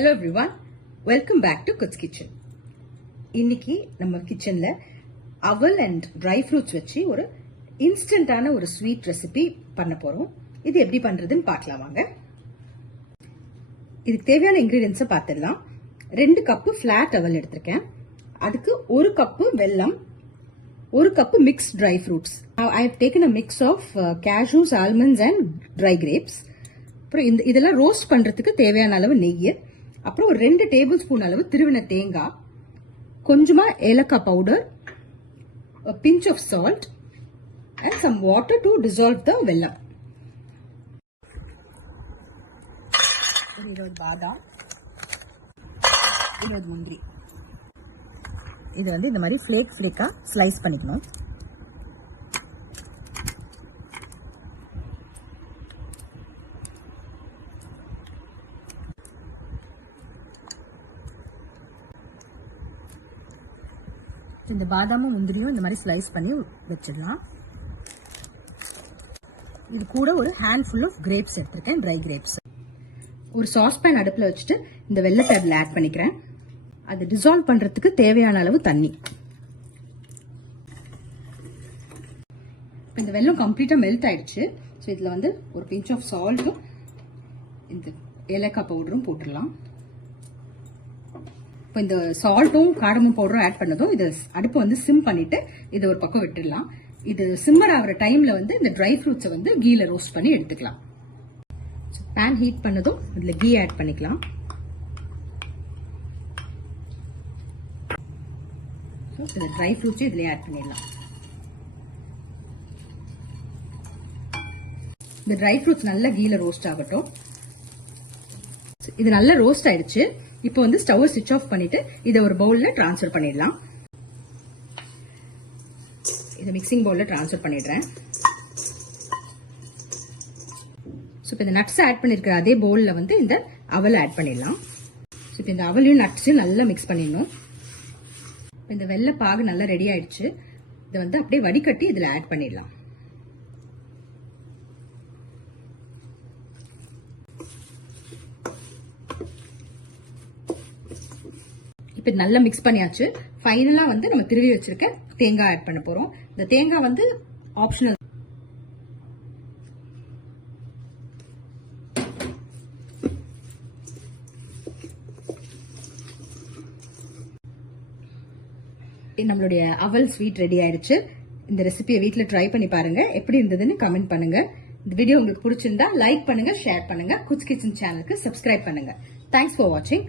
Hello everyone, welcome back to Kuts Kitchen. இன்னைக்கு நம்ம கிச்சன்ல அவல் அண்ட் ட்ரை ஃப்ரூட்ஸ் வச்சு ஒரு இன்ஸ்டன்டான ஒரு ஸ்வீட் ரெசிபி பண்ண போறோம். இது எப்படி பண்றதுன்னு பார்க்கலாம் வாங்க. இதுக்கு தேவையான இன்கிரீடியன்ஸை பார்த்துடலாம். 2 கப்பு ஃபிளாட் அவல் எடுத்திருக்கேன். அதுக்கு 1 கப்பு வெல்லம், 1 cup mixed dry fruits. I have taken a mix of cashews, almonds and dry grapes. அப்புறம் இதெல்லாம் ரோஸ்ட் பண்றதுக்கு தேவையான அளவு நெய், அப்புறம் ஒரு 2 டேபிள் ஸ்பூன் அளவு திருவின தேங்காய், கொஞ்சமா ஏலக்காய் powder, a pinch of salt and some water to dissolve the வெல்லம். 20 பாதாம், 20 முந்திரி. இது வந்து இந்த மாதிரி ஃபிளேக்கா ஸ்லைஸ் பண்ணிக்கணும். இந்த பாதாமும் முந்திரியும் இந்த மாதிரி ஸ்லைஸ் பண்ணி வச்சிடலாம். இது கூட ஒரு ஹேண்ட்ஃபுல் ஆஃப் கிரேப்ஸ் எடுத்திருக்கேன், ட்ரை கிரேப்ஸ். ஒரு சாஸ்பேன் அடுப்பில் வச்சுட்டு இந்த வெல்லத்தை அதில் ஆட் பண்ணிக்கிறேன். அது டிசால்வ் பண்ணுறதுக்கு தேவையான அளவு தண்ணி. இந்த வெல்லம் கம்ப்ளீட்டாக மெல்ட் ஆயிடுச்சு. ஸோ இதில் வந்து ஒரு பிஞ்ச் ஆஃப் சால்ட்டும் இந்த ஏலக்காய் பவுடரும் போட்டுடலாம். இப்போ இந்த சால்ட்டும் காடமும் பவுடரும் ஆட் பண்ணதும் இது அடுப்பு வந்து சிம் பண்ணிட்டு இதை ஒரு பக்கம் விட்டுடலாம். இது சிம்மர் ஆகிற டைம்ல வந்து இந்த ட்ரை ஃப்ரூட்ஸை வந்து கீல ரோஸ்ட் பண்ணி எடுத்துக்கலாம். பேன் ஹீட் பண்ணதும் இதுல கீ ஆட் பண்ணிக்கலாம். இந்த ட்ரை ஃப்ரூட்ஸை இதுல ஆட் பண்ணிடலாம். இந்த ட்ரை ஃப்ரூட்ஸ் நல்லா கீல ரோஸ்ட் ஆகட்டும். இது நல்லா ரோஸ்ட் ஆயிடுச்சு. இப்போ வந்து ஸ்டவ் ஸ்விட்ச் ஆஃப் பண்ணிட்டு இதை ஒரு பவுல்ல டிரான்ஸ்ஃபர் பண்ணிடலாம். இதை மிக்சிங் பவுல்ல டிரான்ஸ்ஃபர் பண்ணிடுறேன். ஸோ இப்போ இந்த நட்ஸ் ஆட் பண்ணிருக்கிற அதே பவுல்ல வந்து இந்த அவல் ஆட் பண்ணிடலாம். ஸோ இப்போ இந்த அவலையும் நட்ஸையும் நல்லா மிக்ஸ் பண்ணிடணும். இந்த வெள்ளை பாகு நல்லா ரெடி ஆயிடுச்சு. இதை வந்து அப்படியே வடிகட்டி இதில் ஆட் பண்ணிடலாம். இப்போ நல்லா மிக்ஸ் பண்ணியாச்சு. ஃபைனலா வந்து நம்ம திருவி வச்சிருக்க தேங்காய் ஆட் பண்ண போறோம். இந்த தேங்காய் வந்து ஆப்ஷனல். நம்மளுடைய அவல் ஸ்வீட் ரெடி ஆயிடுச்சு. இந்த ரெசிபியை வீட்ல ட்ரை பண்ணி பாருங்க. எப்படி இருந்ததுன்னு கமெண்ட் பண்ணுங்க. இந்த வீடியோ உங்களுக்கு பிடிச்சிருந்தா லைக் பண்ணுங்க, ஷேர் பண்ணுங்க. குட்ஸ் கிச்சன் சேனலுக்கு சப்ஸ்கிரைப் பண்ணுங்க. தேங்க்ஸ் ஃபார் வாட்சிங்.